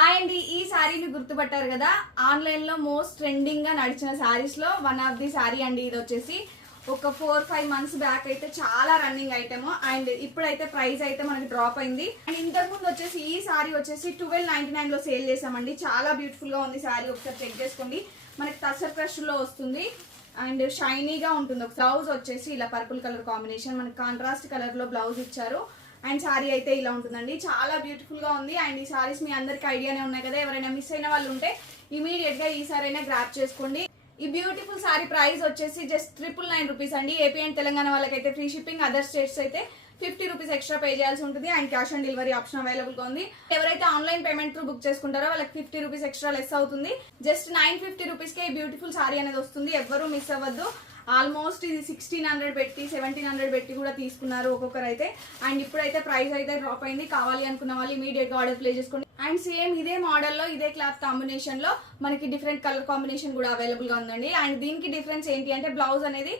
Hi అండి, ఈ శారీని గుర్తుపట్టారు కదా. ఆన్లైన్ లో మోస్ట్ ట్రెండింగ్ గా నడిచిన శారీస్ లో వన్ ఆఫ్ ది శారీ అండి. ఇది వచ్చేసి ఒక 4-5 months బ్యాక్ అయితే చాలా రన్నింగ్ ఐటమ్ అండ్ ఇప్పుడైతే ప్రైస్ అయితే మనకి డ్రాప్ అయింది. అండ్ ఇంతకు ముందు వచ్చేసి ఈ శారీ వచ్చేసి 1299 లో సేల్ చేసామండి. చాలా బ్యూటిఫుల్ గా ఉంది శారీ, ఒకసారి చెక్ చేసుకోండి. మనకి టసర్ క్రష్ లో వస్తుంది అండ్ షైనీగా ఉంటుంది. ఒక బ్లౌజ్ వచ్చేసి ఇలా పర్పుల్ కలర్ కాంబినేషన్, మనకి కాంట్రాస్ట్ కలర్ లో బ్లౌజ్ ఇచ్చారు. అండ్ శారీ అయితే ఇలా ఉంటుందండి, చాలా బ్యూటిఫుల్ గా ఉంది. అండ్ ఈ శారీస్ మీ అందరికి ఐడియానే ఉన్నాయి కదా, ఎవరైనా మిస్ అయిన వాళ్ళు ఉంటే ఇమీడియట్ గా ఈ సారీ అయినా గ్రాప్ చేసుకోండి. ఈ బ్యూటిఫుల్ శారీ ప్రైస్ వచ్చేసి జస్ట్ 999 రూపీస్ అండి. ఏపీ అండ్ తెలంగాణ వాళ్ళకైతే ఫ్రీ షిప్పింగ్, అదర్ స్టేట్స్ అయితే 50 రూపీస్ ఎక్స్ట్రా పే చేయాల్సి ఉంటుంది. And cash on delivery option available గా ఉంది. ఎవరైతే ఆన్లైన్ పేమెంట్ త్రూ బుక్ చేసుకుంటారో వాళ్ళకి 50 రూపీస్ ఎక్స్ట్రా లెస్ అవుతుంది. జస్ట్ 950 రూపీస్ కే ఈ బ్యూటిఫుల్ శారీ అనేది వస్తుంది. ఎవ్వరూ మిస్ అవ్వద్దు. ఆల్మోస్ట్ ఇది 1600 పెట్టి 1700 పెట్టి కూడా తీసుకున్నారు ఒక్కొక్కరు అయితే. అండ్ ఇప్పుడైతే ప్రైస్ అయితే డ్రాప్ అయింది. కావాలి అనుకున్న వాళ్ళు ఇమీడియట్ గా ఆర్డర్ ప్లేస్ చేసుకోండి. అండ్ సేమ్ ఇదే మోడల్ లో ఇదే క్లాత్ కాంబినేషన్ లో మనకి డిఫరెంట్ కలర్ కాంబినేషన్ కూడా అవైలబుల్ గా ఉందండి. అండ్ దీనికి డిఫరెన్స్ ఏంటి అంటే బ్లౌజ్ అనేది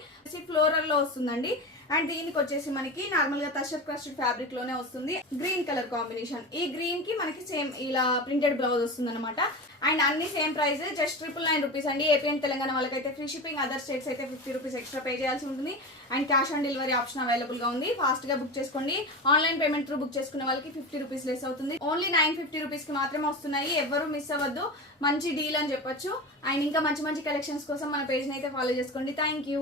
ఫ్లోరల్ లో వస్తుందండి. అండ్ దీనికి వచ్చేసి మనకి నార్మల్ గా టసర్ క్రష్డ్ ఫ్యాబ్రిక్ లోనే వస్తుంది. గ్రీన్ కలర్ కాంబినేషన్, ఈ గ్రీన్ కి మనకి సేమ్ ఇలా ప్రింటెడ్ బ్లౌజ్ వస్తుంది అనమాట. అండ్ అన్ని సేమ్ ప్రైస్, జస్ట్ 999 రూపీస్ అండి. ఏపీ అండ్ తెలంగాణ వాళ్ళకైతే ఫ్రీ షిప్పింగ్, అదర్ స్టేట్స్ అయితే 50 రూపీస్ ఎక్స్ట్రా పే చేయాల్సి ఉంటుంది. And cash on delivery option available గా ఉంది. ఫాస్ట్ గా బుక్ చేసుకోండి. ఆన్లైన్ పేమెంట్ త్రూ బుక్ చేసుకునే వాళ్ళకి 50 రూపీస్ లెస్ అవుతుంది. ఓన్లీ 950 రూపీస్ కి మాత్రమే వస్తున్నాయి. ఎవరు మిస్ అవ్వద్దు, మంచి డీల్ అని చెప్పొచ్చు. అండ్ ఇంకా మంచి మంచి కలెక్షన్స్ కోసం మన పేజ్ అయితే ఫాలో చేసుకోండి. Thank you.